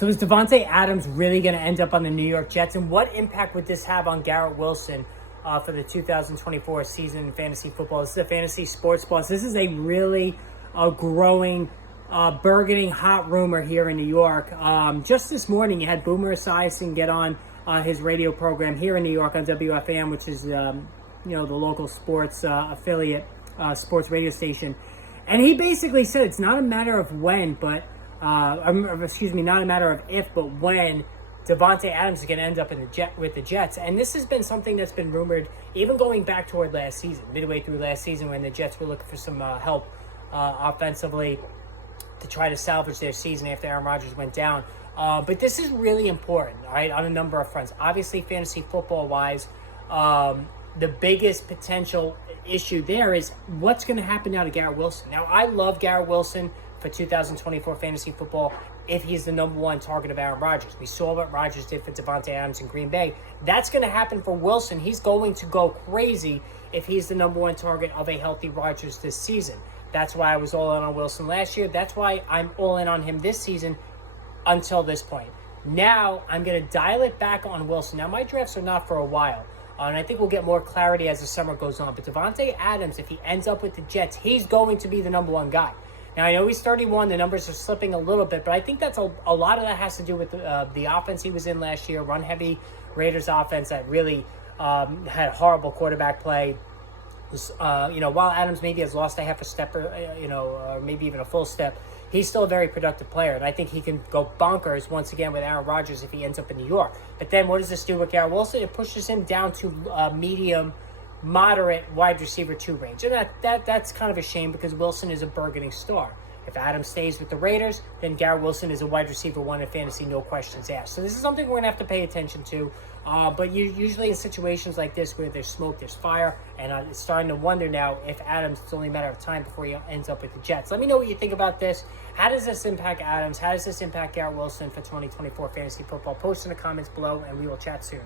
So is Davante Adams really going to end up on the New York Jets? And what impact would this have on Garrett Wilson for the 2024 season in fantasy football? This is a Fantasy Sports Plus. This is a really growing, burgeoning hot rumor here in New York. Just this morning, you had Boomer Esiason get on his radio program here in New York on WFAN, which is the local sports affiliate sports radio station. And he basically said it's not a matter of when, but not a matter of if, but when Davante Adams is going to end up with the Jets. And this has been something that's been rumored even going back toward last season, midway through last season, when the Jets were looking for some help offensively to try to salvage their season after Aaron Rodgers went down. But this is really important, all right, on a number of fronts. Obviously, fantasy football-wise, the biggest potential issue there is what's going to happen now to Garrett Wilson. Now, I love Garrett Wilson for 2024 fantasy football if he's the number one target of Aaron Rodgers. We saw what Rodgers did for Davante Adams in Green Bay. That's going to happen for Wilson. He's going to go crazy if he's the number one target of a healthy Rodgers this season. That's why I was all in on Wilson last year. That's why I'm all in on him this season until this point. Now, I'm going to dial it back on Wilson. Now, my drafts are not for a while. And I think we'll get more clarity as the summer goes on. But Davante Adams, if he ends up with the Jets, he's going to be the number one guy. Now, I know he's 31. The numbers are slipping a little bit, but I think that's a lot of that has to do with the offense he was in last year, run-heavy Raiders offense that really had horrible quarterback play. While Adams maybe has lost a half a step or maybe even a full step, he's still a very productive player, and I think he can go bonkers once again with Aaron Rodgers if he ends up in New York. But then what does this do with Garrett Wilson? It pushes him down to medium, moderate wide receiver 2 range, and that's kind of a shame because Wilson is a burgeoning star. If Adams stays with the Raiders, then Garrett Wilson is a wide receiver 1 in fantasy, no questions asked. So this is something we're going to have to pay attention to. But usually in situations like this where there's smoke, there's fire, and I'm starting to wonder now if Adams, it's only a matter of time before he ends up with the Jets. Let me know what you think about this. How does this impact Adams? How does this impact Garrett Wilson for 2024 fantasy football? Post in the comments below, and we will chat soon.